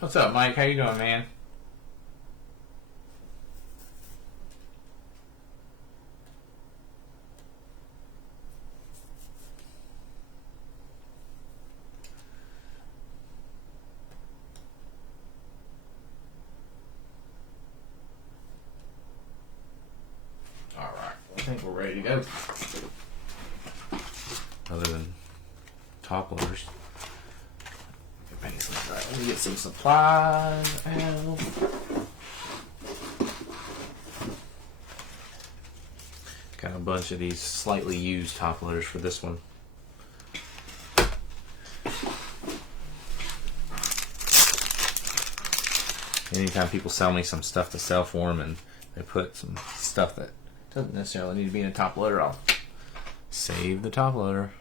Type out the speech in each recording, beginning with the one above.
What's up, Mike? How you doing, man? All right, I think we're ready to go. Other than top loaders. Right, let me get some supplies out. Got a bunch of these slightly used top loaders for this one. Anytime people sell me some stuff to sell for them and they put some stuff that doesn't necessarily need to be in a top loader, I'll save the top loader.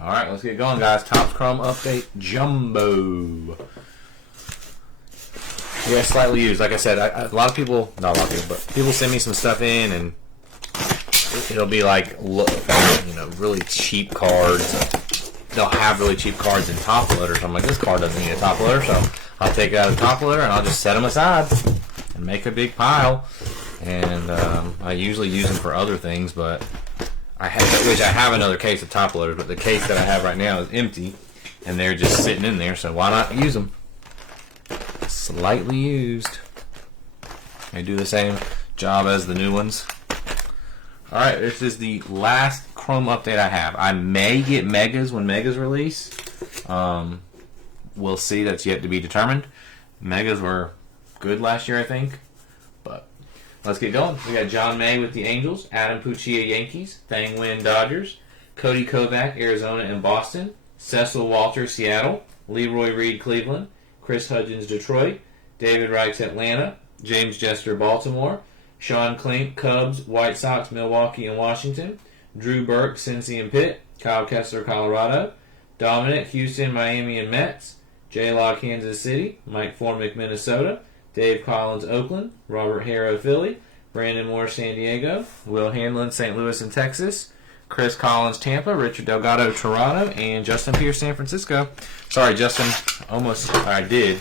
All right, let's get going, guys. Topps Chrome Update Jumbo. Yeah, slightly used. Like I said, a lot of people, not a lot of people, but people send me some stuff in, and it'll be like, really cheap cards. They'll have really cheap cards in top loaders. I'm like, this card doesn't need a top loader, so I'll take it out of the top loader and I'll just set them aside and make a big pile. And I usually use them for other things, but I have another case of top loaders, but the case that I have right now is empty, and they're just sitting in there, so why not use them? Slightly used. They do the same job as the new ones. Alright, this is the last Chrome update I have. I may get Megas when Megas release. We'll see. That's yet to be determined. Megas were good last year, I think. But let's get going. We got John May with the Angels, Adam Puccia Yankees, Thang Nguyen Dodgers, Cody Kovac Arizona and Boston, Cecil Walter Seattle, Leroy Reed Cleveland, Chris Hudgens Detroit, David Reichs Atlanta, James Jester Baltimore, Sean Klink Cubs, White Sox, Milwaukee and Washington, Drew Burke Cincy and Pitt, Kyle Kessler Colorado, Dominic Houston Miami and Mets, J-Law Kansas City, Mike Formick Minnesota, Dave Collins Oakland, Robert Harrow Philly, Brandon Moore San Diego, Will Hanlon St. Louis and Texas, Chris Collins Tampa, Richard Delgado Toronto, and Justin Pierce San Francisco. Sorry, Justin, I did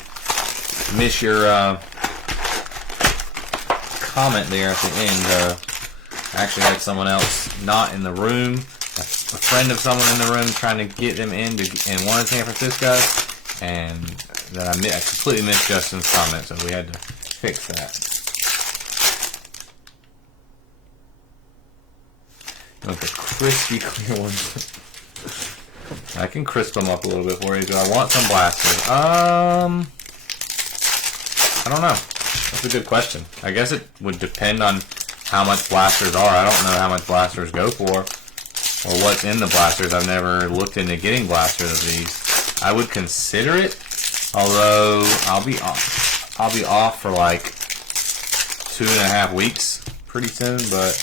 miss your comment there at the end. I actually had someone else not in the room, a friend of someone in the room, trying to get them in one in San Francisco, and then I completely missed Justin's comment, so we had to fix that. Look, the crispy clear ones. I can crisp them up a little bit for you. Do I want some blasters? I don't know. That's a good question. I guess it would depend on how much blasters are. I don't know how much blasters go for, or what's in the blasters. I've never looked into getting blasters of these. I would consider it, although I'll be off for like 2.5 weeks pretty soon, but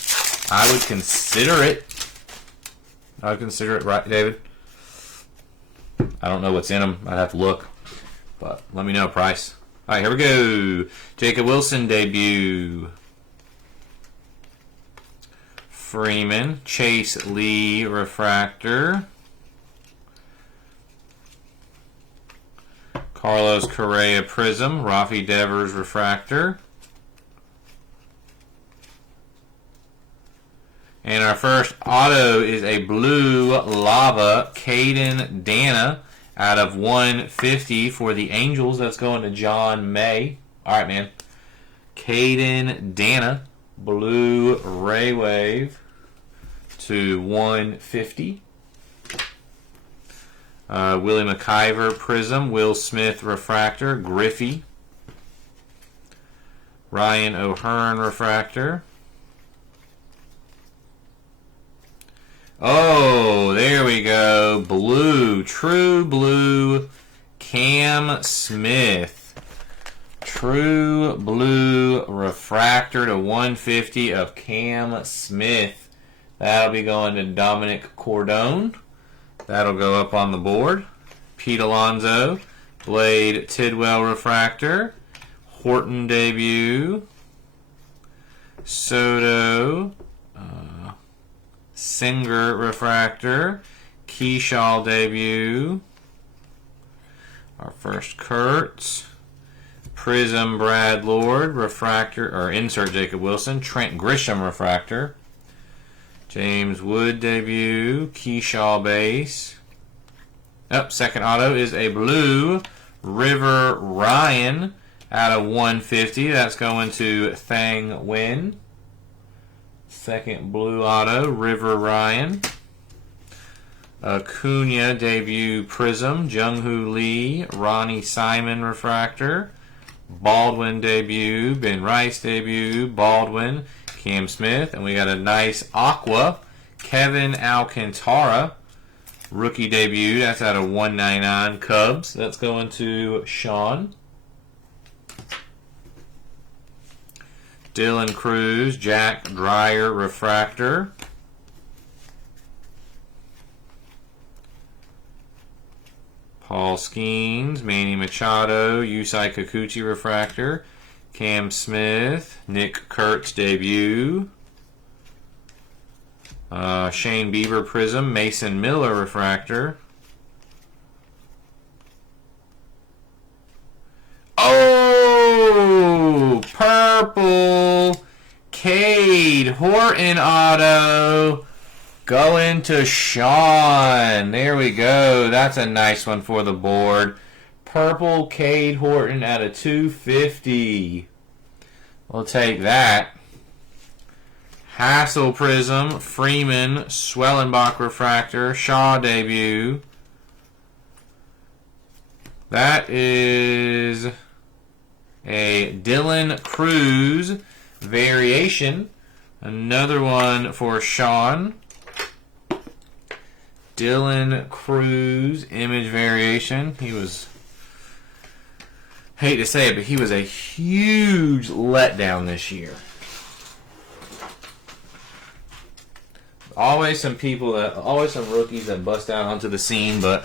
I would consider it. I would consider it, right, David? I don't know what's in them. I'd have to look, but let me know a price. All right, here we go. Jacob Wilson debut. Freeman, Chase Lee refractor. Carlos Correa prism, Rafi Devers refractor. And our first auto is a blue lava Caden Dana out of 150 for the Angels. That's going to John May. All right, man. Caden Dana, blue Ray Wave to 150. Willie McIver prism, Will Smith refractor, Griffey. Ryan O'Hearn refractor. Oh, there we go. Blue, true blue, Cam Smith. True blue refractor to 150 of Cam Smith. That'll be going to Dominic Cordone. That'll go up on the board. Pete Alonso, Blade Tidwell refractor. Horton debut. Soto, Singer refractor. Keyshaw debut. Our first Kurtz. Prism Brad Lord refractor, or insert Jacob Wilson. Trent Grisham refractor. James Wood debut. Keyshaw base. Second auto is a blue River Ryan out of 150. That's going to Thang Nguyen. Second blue auto, River Ryan. Acuna debut Prism. Jung-Hoo Lee. Ronnie Simon refractor. Baldwin debut. Ben Rice debut. Baldwin. Cam Smith. And we got a nice Aqua. Kevin Alcantara. Rookie debut. That's out of 199 Cubs. That's going to Sean. Dylan Cruz, Jack Dreyer refractor. Paul Skeens, Manny Machado, Yusei Kikuchi refractor. Cam Smith, Nick Kurtz debut. Shane Bieber Prism, Mason Miller refractor. Oh, purple Cade Horton auto going to Sean. There we go. That's a nice one for the board. Purple Cade Horton out of 250. We'll take that. Hassel Prism, Freeman, Swellenbach refractor, Shaw debut. That is a Dylan Cruz variation. Another one for Sean. Dylan Cruz image variation. He was, hate to say it, but he was a huge letdown this year. Always some rookies that bust out onto the scene, but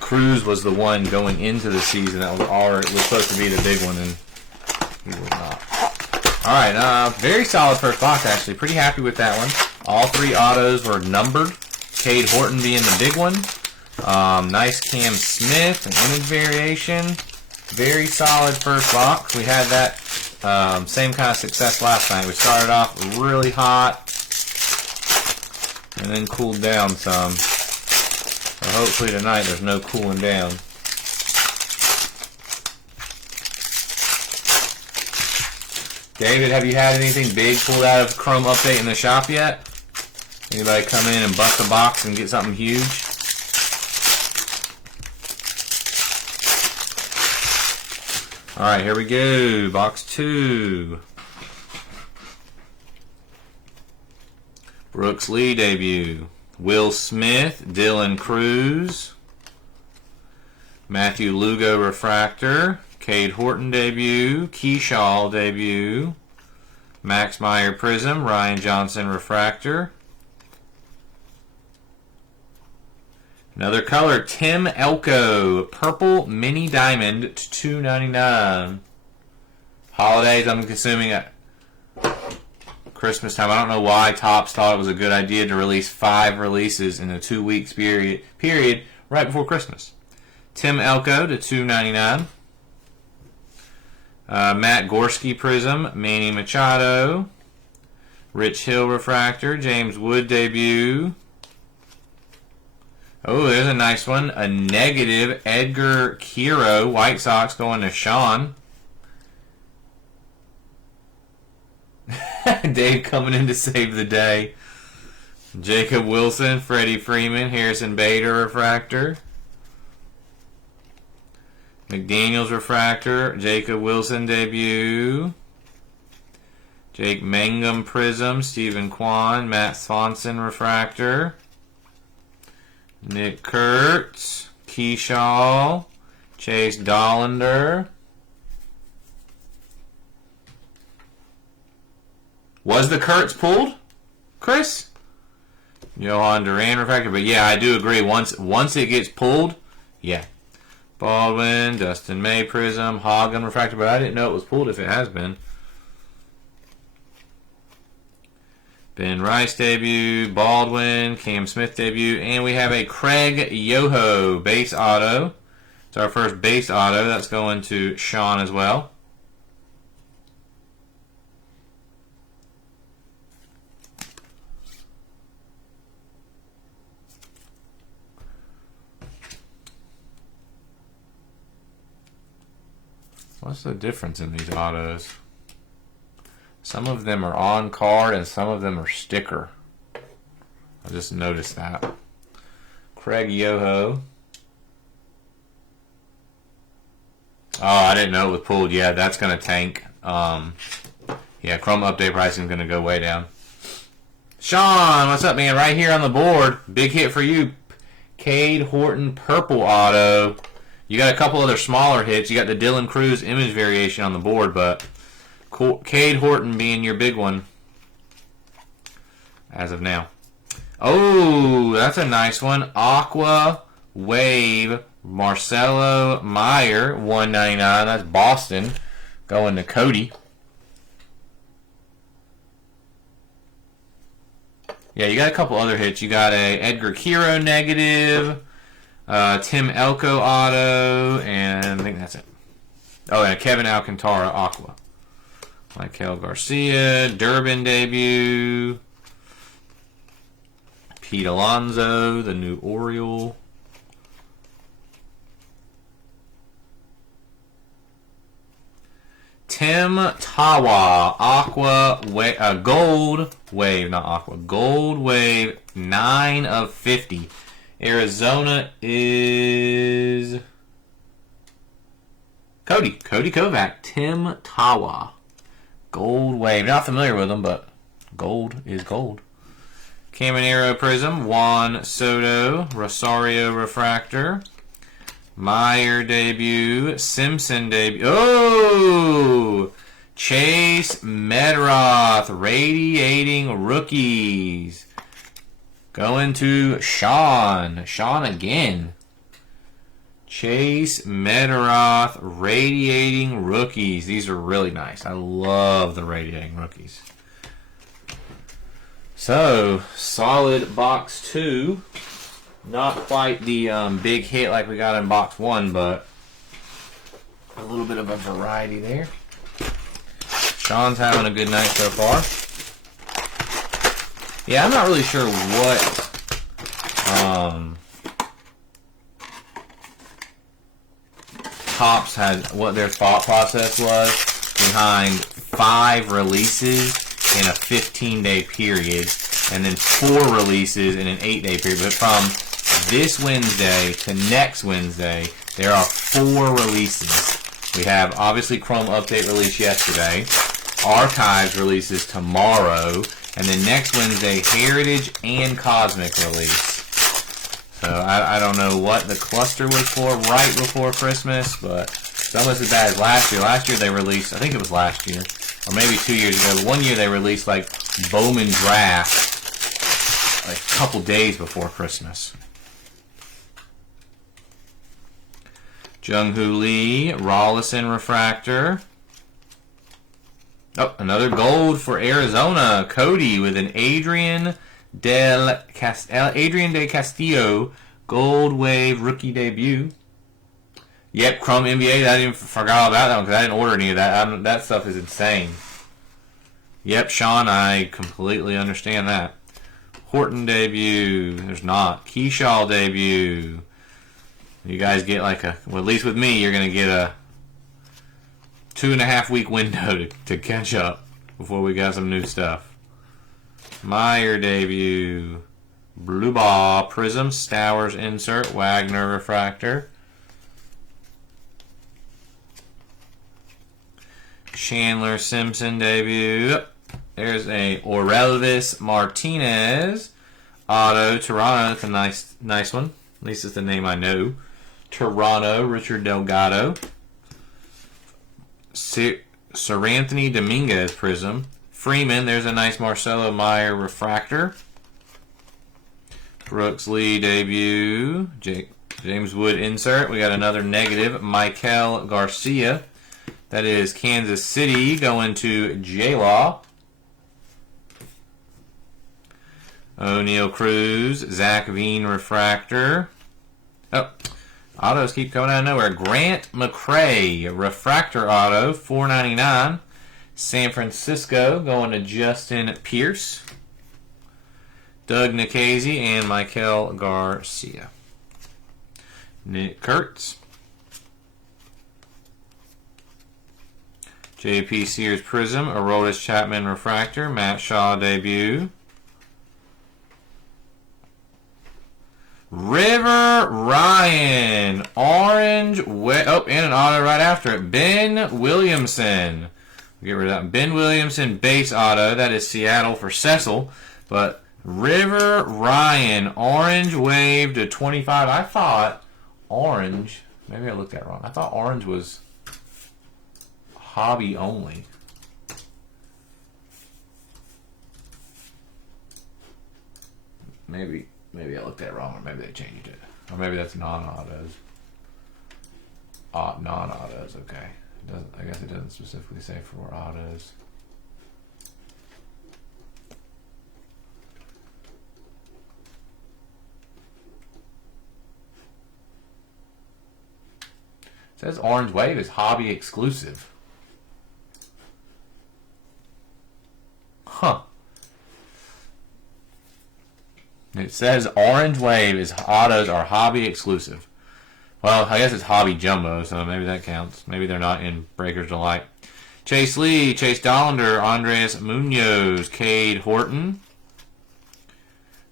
Cruz was the one going into the season that was supposed to be the big one, and he was not. All right, very solid first box, actually. Pretty happy with that one. All three autos were numbered. Cade Horton being the big one. Nice Cam Smith, an image variation. Very solid first box. We had that same kind of success last night. We started off really hot and then cooled down some. So hopefully tonight there's no cooling down. David, have you had anything big pulled out of Chrome Update in the shop yet? Anybody come in and bust a box and get something huge? Alright, here we go. Box 2. Brooks Lee debut. Will Smith, Dylan Cruz. Matthew Lugo refractor. Cade Horton debut. Keyshaw debut. Max Meyer Prism. Ryan Johnson refractor. Another color, Tim Elko, purple mini diamond to $2.99. Holidays, I'm assuming at Christmas time. I don't know why Topps thought it was a good idea to release 5 releases in a 2 weeks period right before Christmas. Tim Elko to $2.99. Matt Gorski Prism, Manny Machado, Rich Hill refractor, James Wood debut. Oh, there's a nice one. A negative Edgar Quiro, White Sox going to Sean. Dave coming in to save the day. Jacob Wilson, Freddie Freeman, Harrison Bader refractor. McDaniels refractor, Jacob Wilson debut. Jake Mangum Prism, Stephen Kwan, Matt Swanson refractor. Nick Kurtz, Keyshaw, Chase Dollander. Was the Kurtz pulled, Chris? Johan Duran refractor. But yeah, I do agree. Once it gets pulled, yeah. Baldwin, Dustin May Prism, Hagen refractor. But I didn't know it was pulled if it has been. Ben Rice debut, Baldwin, Cam Smith debut, and we have a Craig Yoho base auto. It's our first base auto. That's going to Sean as well. What's the difference in these autos? Some of them are on card and some of them are sticker. I just noticed that. Craig Yoho. Oh, I didn't know it was pulled. Yeah, that's going to tank. Yeah, Chrome update pricing is going to go way down. Sean, what's up, man? Right here on the board. Big hit for you. Cade Horton purple auto. You got a couple other smaller hits. You got the Dylan Cruz image variation on the board, but Cade Horton being your big one as of now. Oh, that's a nice one. Aqua Wave Marcelo Meyer, $1.99. That's Boston going to Cody. Yeah, you got a couple other hits. You got a Edgar Kiro negative, Tim Elko auto, and I think that's it. Oh, and a Kevin Alcantara aqua. Michael Garcia, Durbin debut. Pete Alonso, the new Oriole. Tim Tawa, Aqua Wave, Gold Wave, not Aqua, Gold Wave, 9 of 50. Arizona is Cody Kovac, Tim Tawa. Gold Wave. Not familiar with them, but gold is gold. Caminero Prism, Juan Soto, Rosario Refractor, Meyer debut, Simpson debut. Oh! Chase Medroth, Radiating Rookies. Going to Sean. Sean again. Chase Medroth, Radiating Rookies. These are really nice. I love the Radiating Rookies. So, solid box 2. Not quite the big hit like we got in box 1, but a little bit of a variety there. Sean's having a good night so far. Yeah, I'm not really sure what Topps had, what their thought process was behind 5 releases in a 15-day period, and then 4 releases in an 8-day period. But from this Wednesday to next Wednesday, there are 4 releases. We have, obviously, Chrome Update release yesterday, Archives releases tomorrow, and then next Wednesday, Heritage and Cosmic release. So I don't know what the cluster was for right before Christmas, but it's almost as bad as last year. Last year they released, I think it was last year, or maybe 2 years ago, but 1 year they released like Bowman Draft like a couple days before Christmas. Jung-Hoo Lee, Rollison Refractor. Oh, another gold for Arizona. Cody with an Adrian de Castillo Gold Wave rookie debut. Yep, Chrome NBA. I didn't forgot all about that one because I didn't order any of that. That stuff is insane. Yep, Sean, I completely understand that. Horton debut. There's not. Keyshaw debut. You guys get like a, well, at least with me, you're going to get a 2.5 week window to catch up before we got some new stuff. Meyer debut. Blue Ball Prism. Stowers insert. Wagner Refractor. Chandler Simpson debut. There's a Orelvis Martinez auto. Toronto. That's a nice one. At least it's the name I know. Toronto. Richard Delgado. Seranthony Dominguez Prism. Freeman. There's a nice Marcelo Meyer Refractor. Brooks Lee debut. James Wood insert. We got another negative. Michael Garcia. That is Kansas City going to J-Law. O'Neal Cruz. Zach Veen refractor. Oh, autos keep coming out of nowhere. Grant McCray refractor auto. $4.99. San Francisco going to Justin Pierce. Doug Nikhazy and Michael Garcia. Nick Kurtz. J.P. Sears Prism. Aroldis Chapman refractor. Matt Shaw debut. River Ryan. Orange. Oh, and an auto right after it. Ben Williamson. Get rid of that. Ben Williamson base auto. That is Seattle for Cecil. But River Ryan. Orange wave to 25. I thought orange. Maybe I looked at it wrong. I thought orange was hobby only. Maybe I looked at it wrong, or maybe they changed it. Or maybe that's non-autos. Non-autos, okay. I guess it doesn't specifically say for autos. It says Orange Wave is hobby exclusive. Huh. It says Orange Wave is autos are hobby exclusive. Well, I guess it's hobby jumbo, so maybe that counts. Maybe they're not in Breaker's Delight. Chase Lee, Chase Dollander, Andres Munoz, Cade Horton.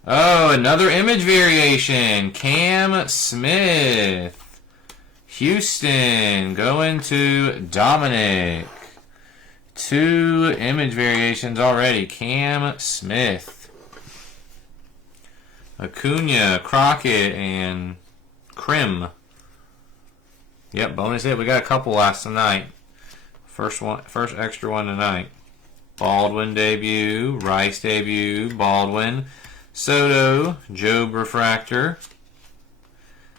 Oh, another image variation. Cam Smith. Houston going to Dominic. 2 image variations already. Cam Smith. Acuna, Crockett, and Krim. Yep, bonus hit. We got a couple last night. First extra one tonight. Baldwin debut, Rice debut, Baldwin, Soto, Job refractor,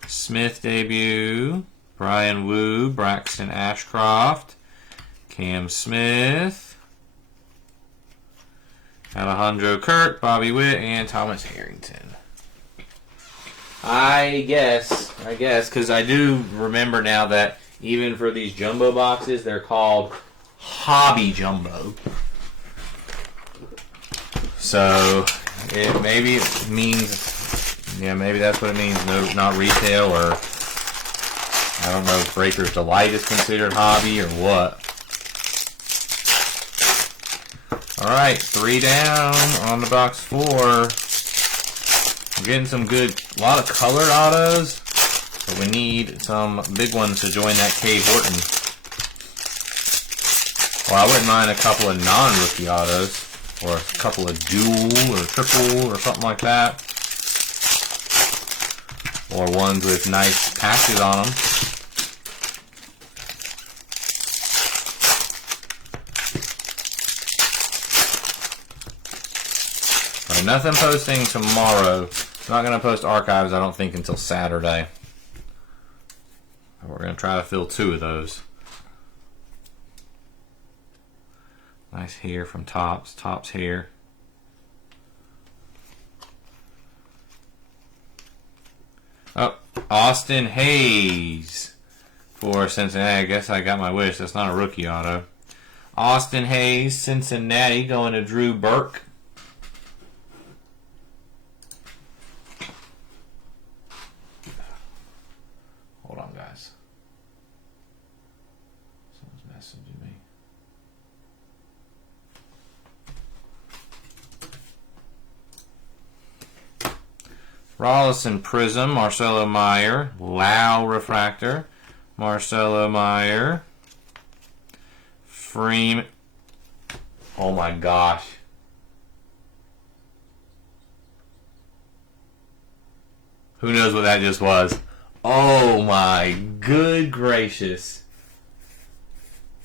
Smith debut, Brian Wu, Braxton Ashcroft, Cam Smith, Alejandro Kirk, Bobby Witt, and Thomas Harrington. I guess, because I do remember now that even for these jumbo boxes, they're called hobby jumbo. So, maybe it means, yeah, maybe that's what it means, no, not retail, or I don't know if Breaker's Delight is considered hobby or what. Alright, 3 down on the box 4. We're getting some good, a lot of colored autos, but we need some big ones to join that Cade Horton. Well, I wouldn't mind a couple of non-rookie autos, or a couple of dual or triple or something like that. Or ones with nice patches on them. Alright, nothing posting tomorrow. Not going to post archives, I don't think, until Saturday. We're going to try to fill 2 of those. Nice hair from Topps. Topps hair. Oh, Austin Hayes for Cincinnati. I guess I got my wish. That's not a rookie auto. Austin Hayes, Cincinnati, going to Drew Burke. Hold on, guys. Someone's messaging me. Rollison Prism, Marcelo Meyer. Lau Refractor, Marcelo Meyer. Freeman. Oh my gosh. Who knows what that just was? Oh my good gracious.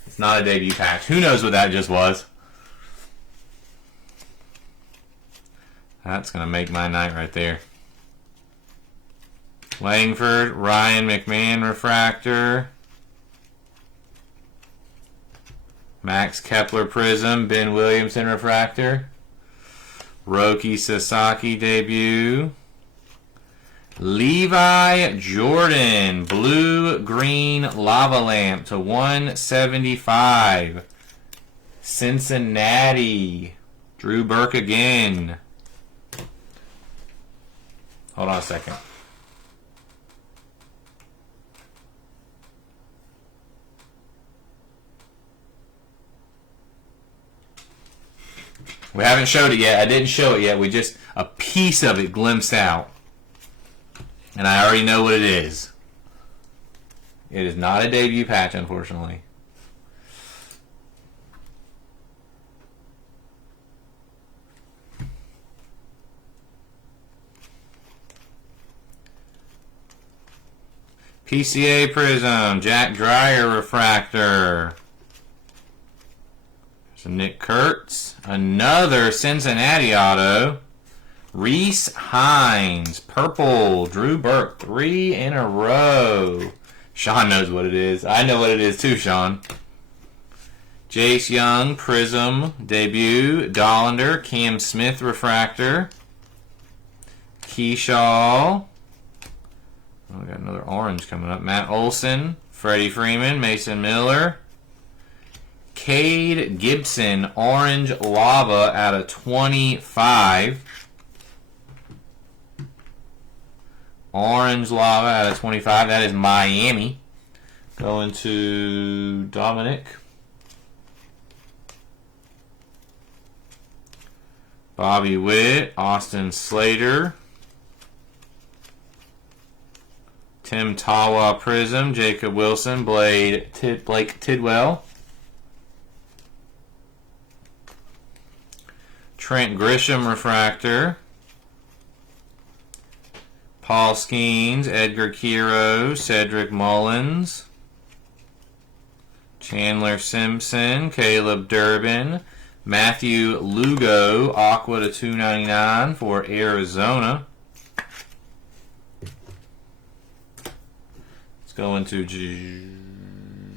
It's not a debut patch. Who knows what that just was? That's going to make my night right there. Langford, Ryan McMahon refractor. Max Kepler Prism, Ben Williamson refractor. Roki Sasaki debut. Levi Jordan, blue-green lava lamp to 175. Cincinnati. Drew Burke again. Hold on a second. We haven't showed it yet. I didn't show it yet. We just, a piece of it glimpsed out. And I already know what it is. It is not a debut patch, unfortunately. PCA Prism, Jack Dreyer refractor. There's a Nick Kurtz. Another Cincinnati auto. Reese Hines, purple, Drew Burke, 3 in a row. Sean knows what it is. I know what it is too, Sean. Jace Young, Prism, debut. Dollander, Cam Smith, refractor. Keyshaw. Oh, we got another orange coming up. Matt Olson, Freddie Freeman, Mason Miller. Cade Gibson, orange lava out of 25. Orange lava out of 25. That is Miami. Going to Dominic. Bobby Witt. Austin Slater. Tim Tawa Prism. Jacob Wilson. Blake Tidwell. Trent Grisham refractor. Paul Skeens, Edgar Kiro, Cedric Mullins, Chandler Simpson, Caleb Durbin, Matthew Lugo, Aqua to 299 for Arizona. Let's go into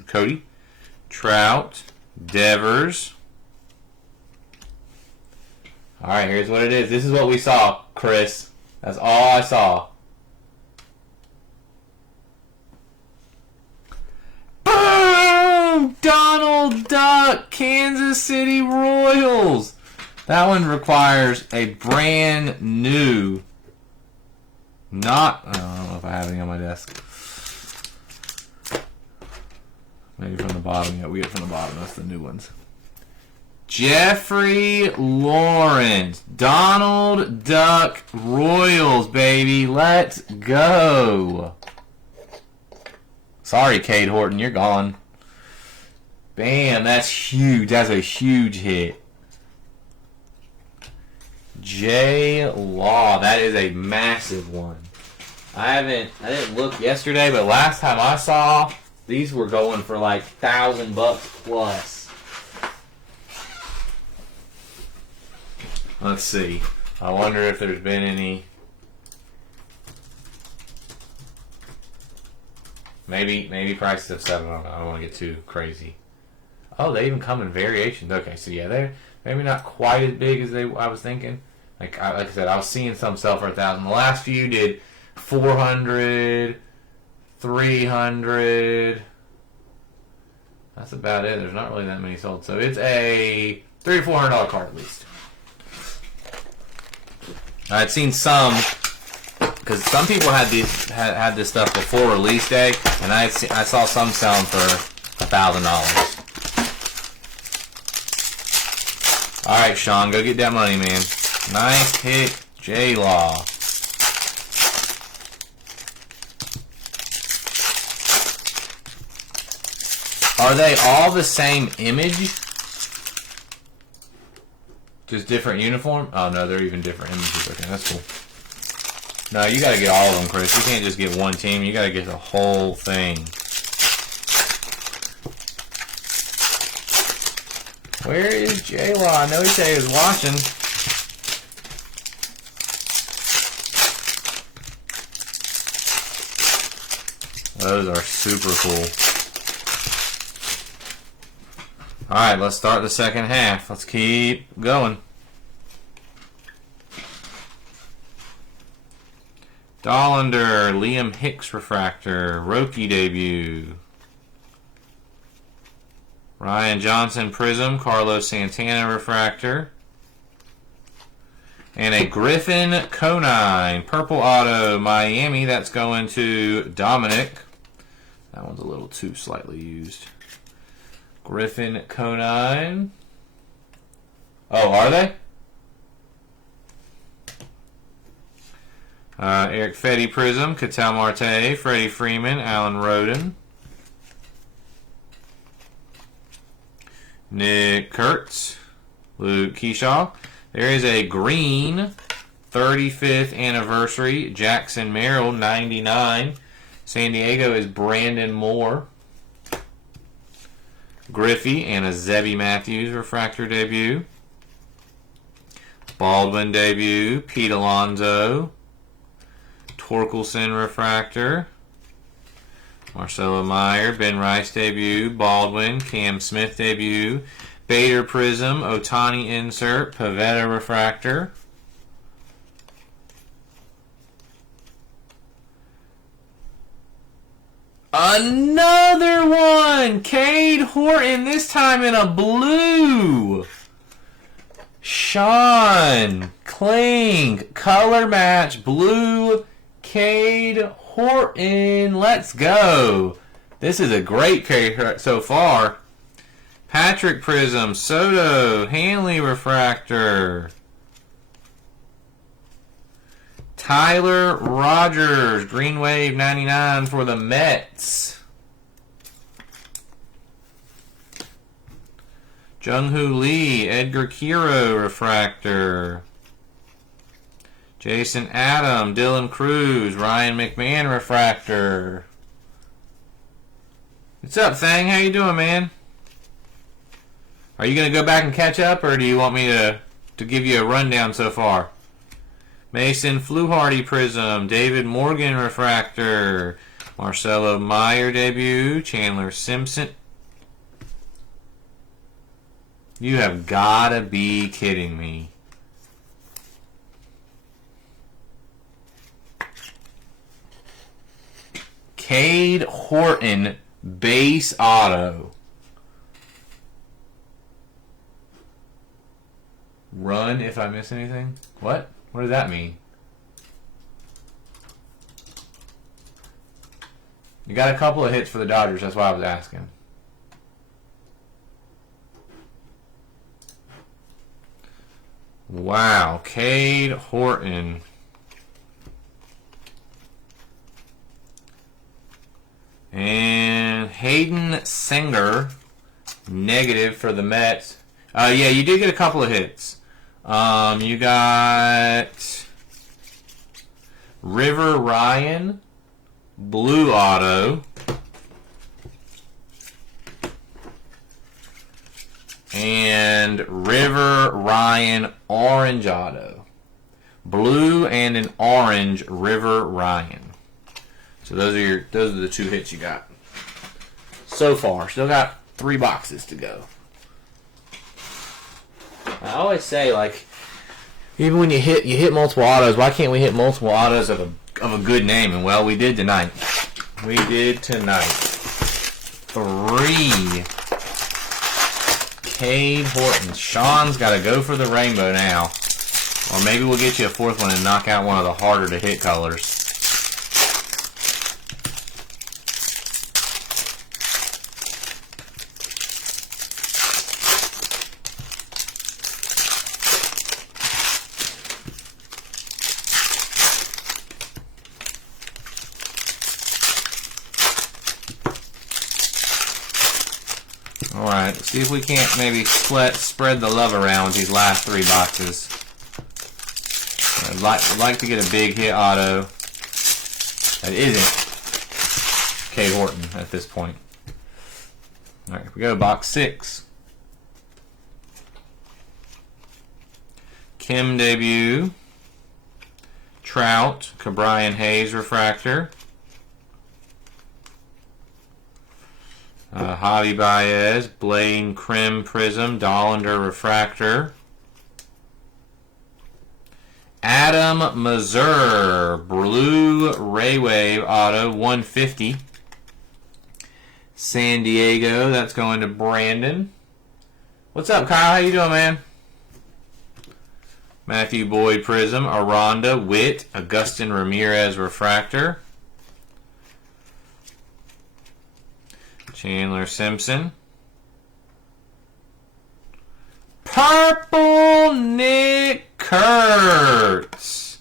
Cody, Trout, Devers. All right, here's what it is. This is what we saw, Chris. That's all I saw. Donald Duck, Kansas City Royals. That one requires a brand new, I don't know if I have any on my desk. Maybe from the bottom. Yeah, we get it from the bottom. That's the new ones. Jeffrey Lawrence, Donald Duck Royals, baby. Let's go. Sorry, Cade Horton, you're gone. Bam, that's huge. That's a huge hit. J Law, that is a massive one. I didn't look yesterday, but last time I saw, these were going for like $1,000 plus. Let's see. I wonder if there's been any. Maybe prices have settled on it. I don't want to get too crazy. Oh, they even come in variations. Okay, so yeah, they're maybe not quite as big as I was thinking. Like I said, I was seeing some sell for $1,000. The last few did 400, 300. That's about it. There's not really that many sold. So it's a $300 to $400 card at least. I'd seen some, because some people had this stuff before release day, and I saw some selling for $1,000. All right, Sean, go get that money, man. Nice hit, J-Law. Are they all the same image? Just different uniform? Oh, no, they're even different images. Okay, that's cool. No, you gotta get all of them, Chris. You can't just get one team. You gotta get the whole thing. Where is J-Law? I know he said he was watching. Those are super cool. Alright, let's start the second half. Let's keep going. Dollander, Liam Hicks refractor, Roki debut. Ryan Johnson Prism, Carlos Santana refractor. And a Griffin Conine, purple auto, Miami. That's going to Dominic. That one's a little too slightly used. Griffin Conine. Oh, are they? Eric Fetty Prism, Ketel Marte, Freddie Freeman, Alan Roden. Nick Kurtz, Luke Keyshaw. There is a green 35th anniversary Jackson Merrill 99. San Diego is Brandon Moore. Griffey and a Zebby Matthews refractor debut. Baldwin debut, Pete Alonso. Torkelson refractor. Marcelo Meyer, Ben Rice debut, Baldwin, Cam Smith debut, Bader Prism, Otani insert, Pavetta refractor. Another one! Cade Horton, this time in a blue. Sean Kling, color match, blue, Cade Horton. Let's go. This is a great card so far. Patrick Prism, Soto, Hanley refractor. Tyler Rogers, Green Wave 99 for the Mets. Jung-Hoo Lee, Edgar Kiro refractor. Jason Adam, Dylan Cruz, Ryan McMahon refractor. What's up, Thang? How you doing, man? Are you going to go back and catch up, or do you want me to give you a rundown so far? Mason Fluharty Prism, David Morgan refractor, Marcelo Meyer debut, Chandler Simpson. You have got to be kidding me. Cade Horton base auto. Run if I miss anything? What? What does that mean? You got a couple of hits for the Dodgers, that's why I was asking. Wow, Cade Horton. And Hayden Singer, negative for the Mets. Yeah, you did get a couple of hits. You got River Ryan, blue auto. And River Ryan, orange auto. Blue and an orange River Ryan. So those are the two hits you got so far. Still got 3 boxes to go. I always say, like, even when you hit multiple autos, why can't we hit multiple autos of a good name? And well, we did tonight. We did tonight. 3 Cade Horton. Sean's got to go for the rainbow now, or maybe we'll get you a 4th one and knock out one of the harder to hit colors. Alright, see if we can't maybe spread the love around with these last 3 boxes. I'd like to get a big hit auto that isn't Cade Horton at this point. Alright, here we go, box 6. Kim debut. Trout, Cabrian Hayes refractor. Javi Baez, Blaine Crim Prism, Dollander Refractor. Adam Mazur, Blue Ray Wave Auto, 150. San Diego, that's going to Brandon. What's up, Kyle? How you doing, man? Matthew Boyd Prism, Aranda, Witt, Augustin Ramirez Refractor. Chandler Simpson. Purple Nick Kurtz.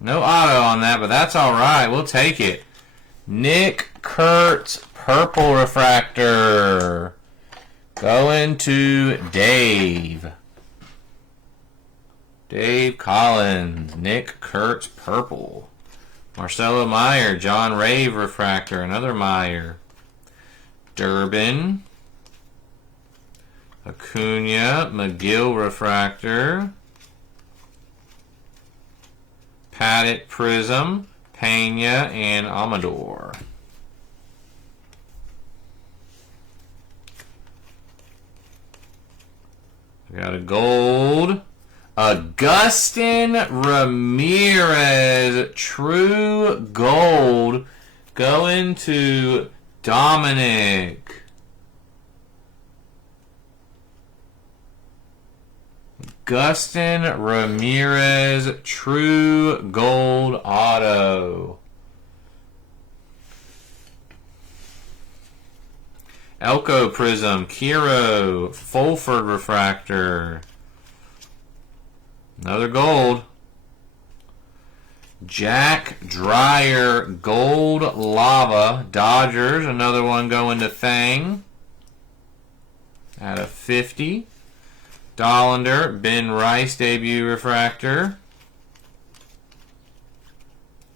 No auto on that, but that's alright. We'll take it. Nick Kurtz, Purple Refractor. Going to Dave. Dave Collins. Nick Kurtz, Purple. Marcelo Meyer, John Rave Refractor. Another Meyer. Durbin, Acuna, McGill Refractor, Paddock Prism, Pena, and Amador. We got a gold. Augustin Ramirez, true gold, going to Dominic. Augustin Ramirez, true gold auto. Elko Prism, Kiro, Fulford Refractor. Another gold. Jack Dreyer, Gold Lava, Dodgers. Another one going to Thang. Out of 50. Dollander, Ben Rice, debut refractor.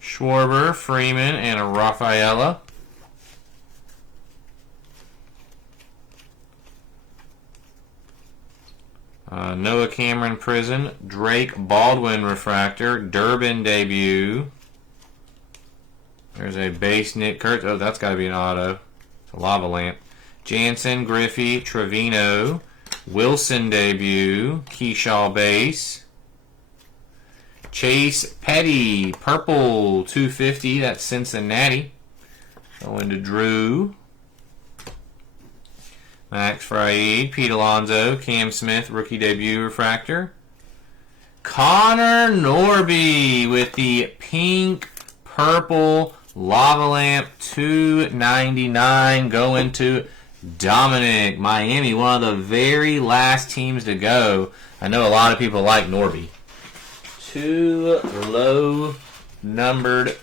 Schwarber, Freeman, and a Rafaela. Noah Cameron Prison, Drake Baldwin refractor, Durbin debut. There's a base Nick Kurtz. Oh, that's got to be an auto. It's a lava lamp. Jansen, Griffey, Trevino, Wilson debut, Keyshaw base. Chase Petty, purple 250. That's Cincinnati. Going to Drew. Max Fried, Pete Alonso, Cam Smith, rookie debut refractor. Connor Norby with the pink, purple lava lamp, $2.99 going to Dominic. Miami, one of the very last teams to go. I know a lot of people like Norby. Two numbered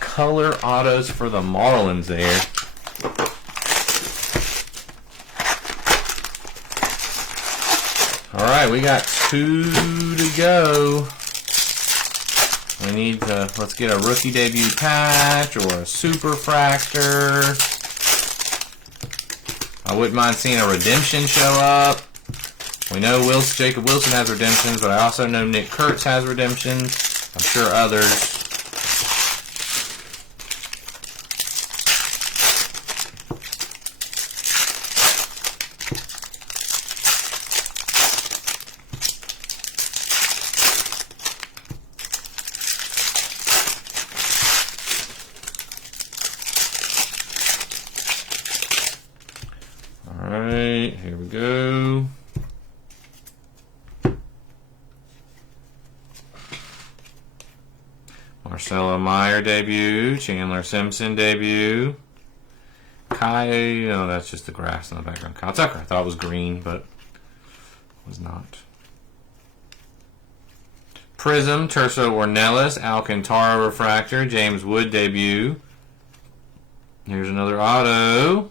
color autos for the Marlins there. Alright, we got 2 to go. We need to, let's get a rookie debut patch or a super fractor. I wouldn't mind seeing a redemption show up. We know Jacob Wilson has redemptions, but I also know Nick Kurtz has redemptions. I'm sure others. Alright, here we go. Marcelo Meyer debut, Chandler Simpson debut. Kai, oh, that's just the grass in the background. Kyle Tucker, I thought it was green, but it was not. Prism, Terso Ornelas, Alcantara refractor, James Wood debut. Here's another auto.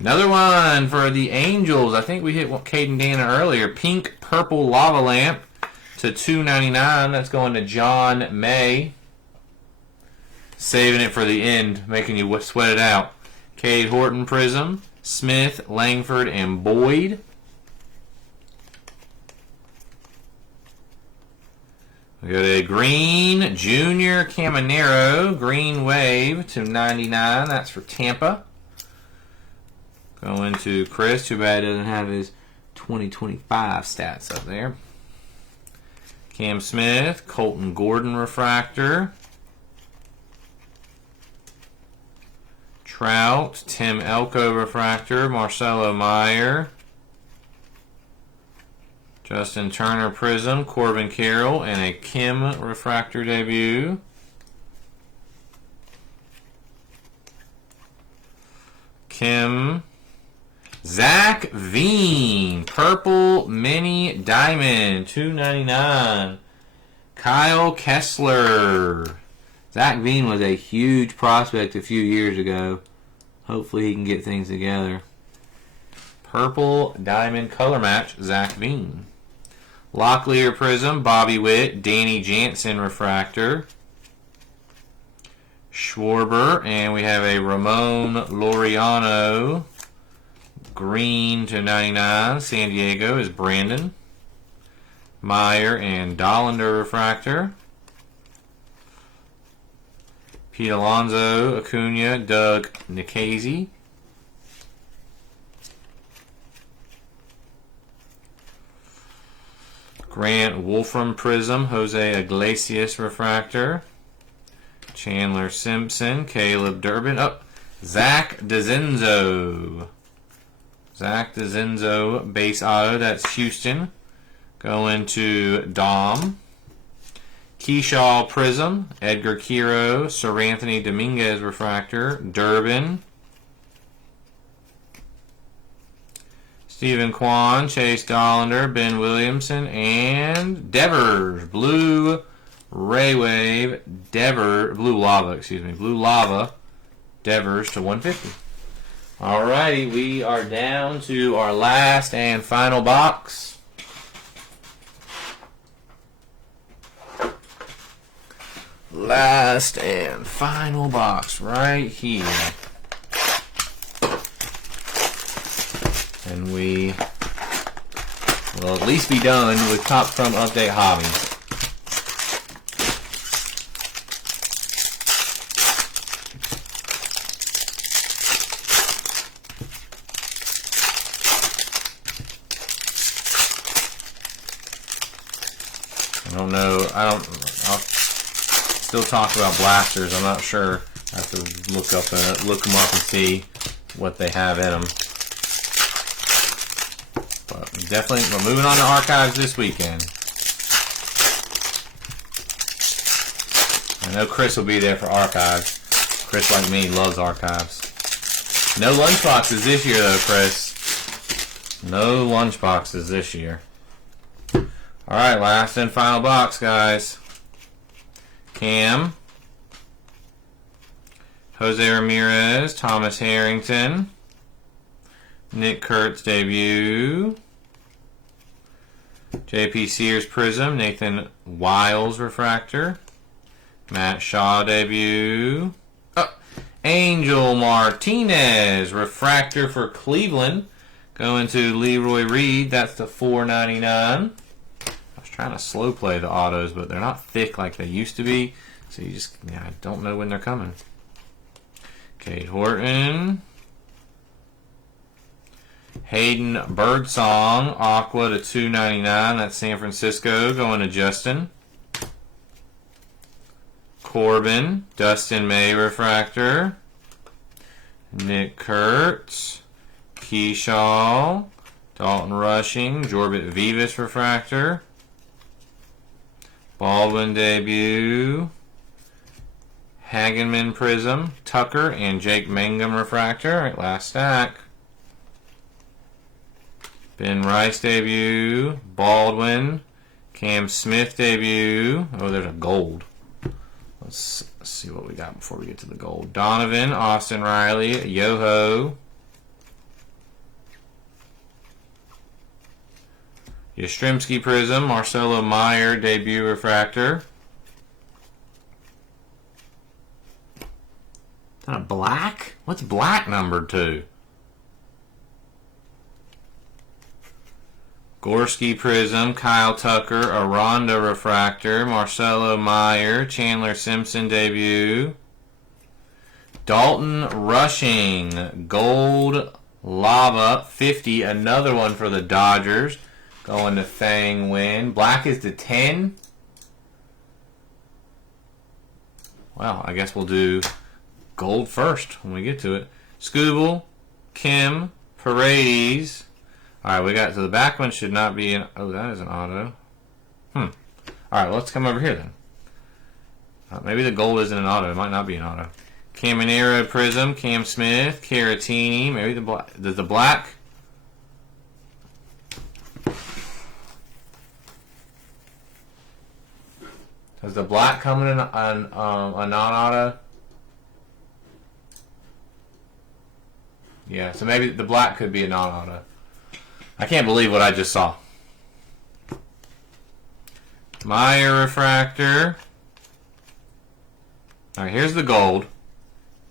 Another one for the Angels. I think we hit Caden Dana earlier. Pink purple lava lamp to $2.99. That's going to John May. Saving it for the end, making you sweat it out. Cade Horton Prism, Smith, Langford, and Boyd. We got a green Junior Caminero, green wave to 99. That's for Tampa. Going to Chris. Too bad he doesn't have his 2025 stats up there. Cam Smith, Colton Gordon refractor. Trout, Tim Elko refractor, Marcelo Meyer. Justin Turner prism, Corbin Carroll, and a Kim refractor debut. Kim. Zach Veen, purple mini diamond, $2.99. Kyle Kessler. Zach Veen was a huge prospect a few years ago. Hopefully he can get things together. Purple diamond color match, Zach Veen. Locklear prism, Bobby Witt, Danny Jansen refractor. Schwarber, and we have a Ramon Laureano. Green to 99, San Diego is Brandon. Meyer and Dollander refractor. Pete Alonso, Acuna, Doug Nikhazy. Grant Wolfram prism, Jose Iglesias refractor. Chandler Simpson, Caleb Durbin. Oh, Zach DeZenzo. Zach DeZenzo base auto, that's Houston. Going to Dom. Keyshaw prism, Edgar Quiro, Sir Anthony Dominguez refractor, Durbin. Stephen Kwan, Chase Dollander, Ben Williamson, and Devers, Blue Ray Wave, Blue Lava, Devers to 150. Alrighty, we are down to our last and final box. Last and final box right here. And we will at least be done with Topps Chrome Update Hobby. I'll still talk about blasters. I'm not sure. I have to look them up and see what they have in them. But definitely, we're moving on to archives this weekend. I know Chris will be there for archives. Chris, like me, loves archives. No lunchboxes this year, though, Chris. No lunchboxes this year. Alright, last and final box, guys. Cam. Jose Ramirez, Thomas Harrington. Nick Kurtz debut. JP Sears prism, Nathan Wiles refractor. Matt Shaw debut. Oh, Angel Martinez refractor for Cleveland. Going to Leroy Reed, that's the $4.99. Trying to slow play the autos, but they're not thick like they used to be. So you just, I don't know when they're coming. Cade Horton. Hayden Birdsong, Aqua to $2.99. That's San Francisco. Going to Justin. Corbin. Dustin May refractor. Nick Kurtz. Keyshaw. Dalton Rushing. Jorbit Vivas refractor. Baldwin debut. Hagenman prism. Tucker and Jake Mangum refractor. All right, last stack. Ben Rice debut. Baldwin. Cam Smith debut. Oh, there's a gold. Let's see what we got before we get to the gold. Donovan, Austin Riley, Yoho. Yastrzemski prism, Marcelo Meyer debut refractor. Is that a black? What's black numbered to? Gorski Prism, Kyle Tucker, Aranda Refractor, Marcelo Meyer, Chandler Simpson debut, Dalton Rushing, Gold Lava 50, another one for the Dodgers, going to Thang Nguyen. Black is to 10. Well, I guess we'll do gold first when we get to it. Scooble, Kim, Paredes. Alright, we got, so the back one should not be an, oh, that is an auto. Alright, well, let's come over here then. Maybe the gold isn't an auto, it might not be an auto. Caminero Prism, Cam Smith, Caratini, maybe the black, does the black? Does the black come in on a non-auto? Yeah, so maybe the black could be a non-auto. I can't believe what I just saw. Meyer Refractor. Alright, here's the gold.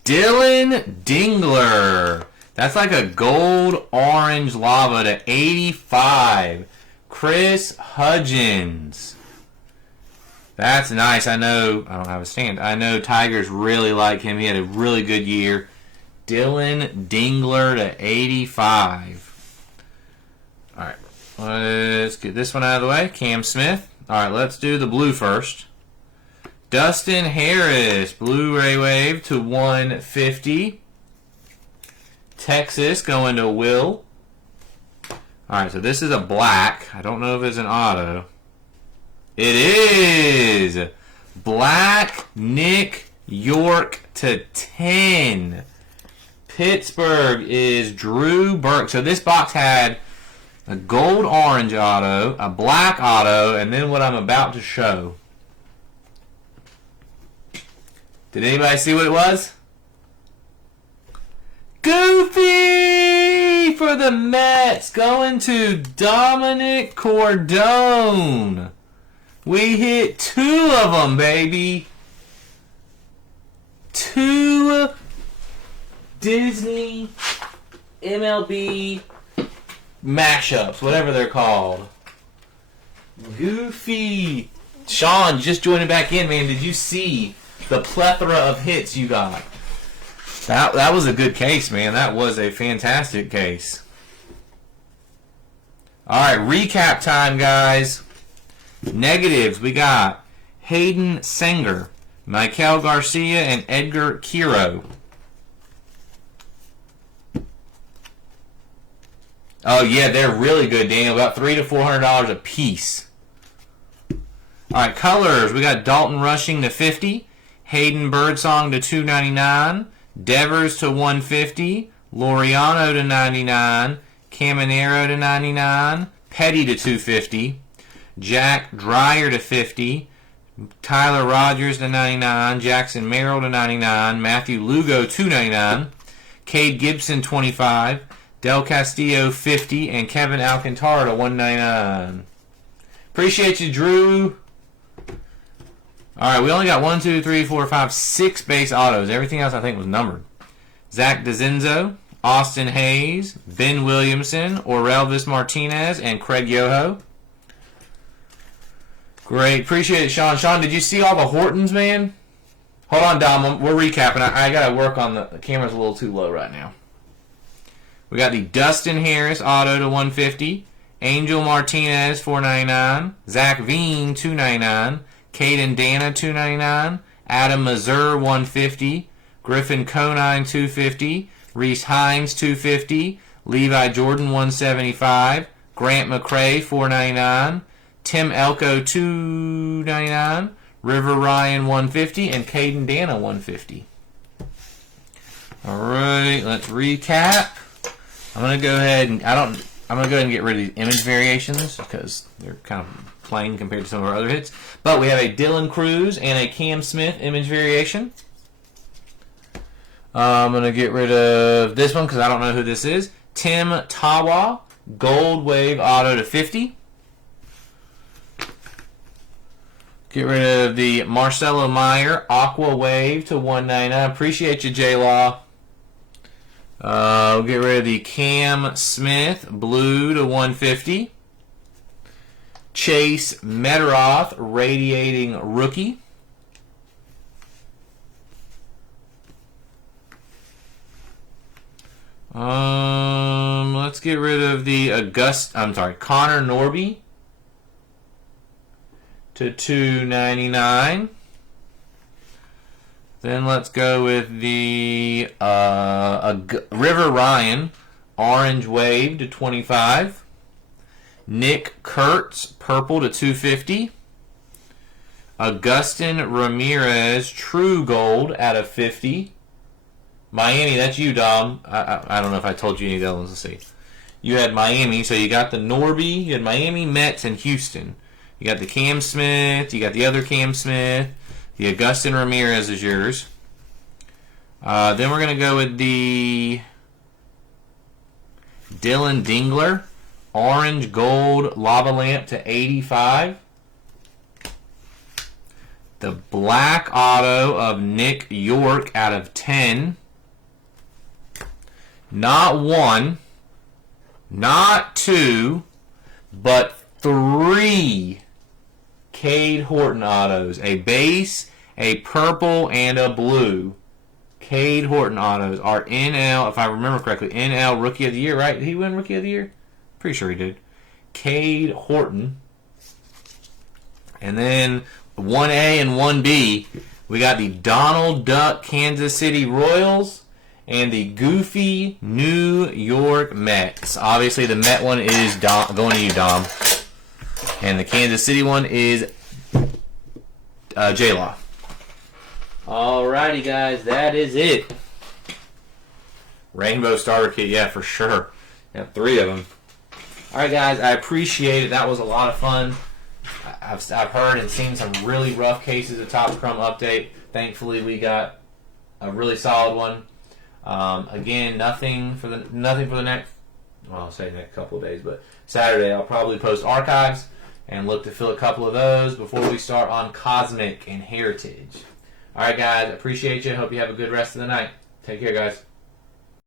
Dylan Dingler. That's like a gold orange lava to 85. Chris Hudgens. That's nice. I know, I don't have a stand. I know Tigers really like him. He had a really good year. Dylan Dingler to 85. Alright, let's get this one out of the way. Cam Smith. Alright, let's do the blue first. Dustin Harris, Blu-ray Wave to 150. Texas going to Will. Alright, so this is a black. I don't know if it's an auto. It is! Black Nick York to 10. Pittsburgh is Drew Burke. So this box had a gold orange auto, a black auto, and then what I'm about to show. Did anybody see what it was? Goofy for the Mets, going to Dominic Cordone. We hit 2 of them, baby. 2 Disney MLB mashups, whatever they're called. Goofy. Sean, just joining back in, man. Did you see the plethora of hits you got? That was a good case, man. That was a fantastic case. Alright, recap time, guys. Negatives, we got Hayden Sanger, Michael Garcia, and Edgar Kiro. Oh yeah, they're really good, Daniel. About $300 to $400 a piece. Alright, colors, we got Dalton Rushing to 50, Hayden Birdsong to $299, Devers to $150, Laureano to $99, Caminero to $99, Petty to $250, Jack Dreyer to $50, Tyler Rogers to $99, Jackson Merrill to $99, Matthew Lugo $299, Cade Gibson $25, Del Castillo $50, and Kevin Alcantara to $199. Appreciate you, Drew. Alright, we only got 1, 2, 3, 4, 5, 6 base autos. Everything else I think was numbered. Zach DeZenzo, Austin Hayes, Ben Williamson, Orelvis Martinez, and Craig Yoho. Great. Appreciate it, Sean. Sean, did you see all the Hortons, man? Hold on, Dom. We're recapping. I got to work on the camera's a little too low right now. We got the Dustin Harris auto to $150, Angel Martinez $499, Zach Veen $299, Caden Dana $299, Adam Mazur $150, Griffin Conine $250, Reese Hines $250, Levi Jordan $175, Grant McCray $499, Tim Elko $299, River Ryan $150, and Caden Dana $150. All right, let's recap. I'm gonna go ahead and I'm gonna go ahead and get rid of these image variations because they're kind of plain compared to some of our other hits. But we have a Dylan Cruz and a Cam Smith image variation. I'm gonna get rid of this one because I don't know who this is. Tim Tawa, Gold Wave auto to 50. Get rid of the Marcelo Meyer Aqua Wave to $199. Appreciate you, J-Law. We'll get rid of the Cam Smith Blue to $150. Chase Mederoth, radiating rookie. Let's get rid of the Connor Norby to 299. Then let's go with the River Ryan, orange wave to 25. Nick Kurtz, purple to 250. Augustin Ramirez, true gold out of 50. Miami, that's you, Dom. I don't know if I told you any of the other ones. Let's see. You had Miami, so you got the Norby, you had Miami, Mets, and Houston. You got the Cam Smith, you got the other Cam Smith. The Augustin Ramirez is yours. Then we're going to go with the Dylan Dingler, orange gold lava lamp to 85. The black auto of Nick York out of 10. Not one, not two, but 3 Cade Horton autos. A base, a purple, and a blue. Cade Horton autos are NL, if I remember correctly, NL Rookie of the Year, right? Did he win Rookie of the Year? Pretty sure he did. Cade Horton. And then 1A and 1B, we got the Donald Duck Kansas City Royals and the Goofy New York Mets. Obviously, the Met one is going to you, Dom. And the Kansas City one is J-Law. Alrighty, guys, that is it. Rainbow Starter Kit, yeah, for sure. Got 3 of them. Alright, guys, I appreciate it. That was a lot of fun. I've heard and seen some really rough cases of Topps Chrome Update. Thankfully, we got a really solid one. Again, nothing for the next. Well, I'll say next couple of days, but Saturday I'll probably post archives and look to fill a couple of those before we start on Cosmic and Heritage. All right, guys, appreciate you. Hope you have a good rest of the night. Take care, guys.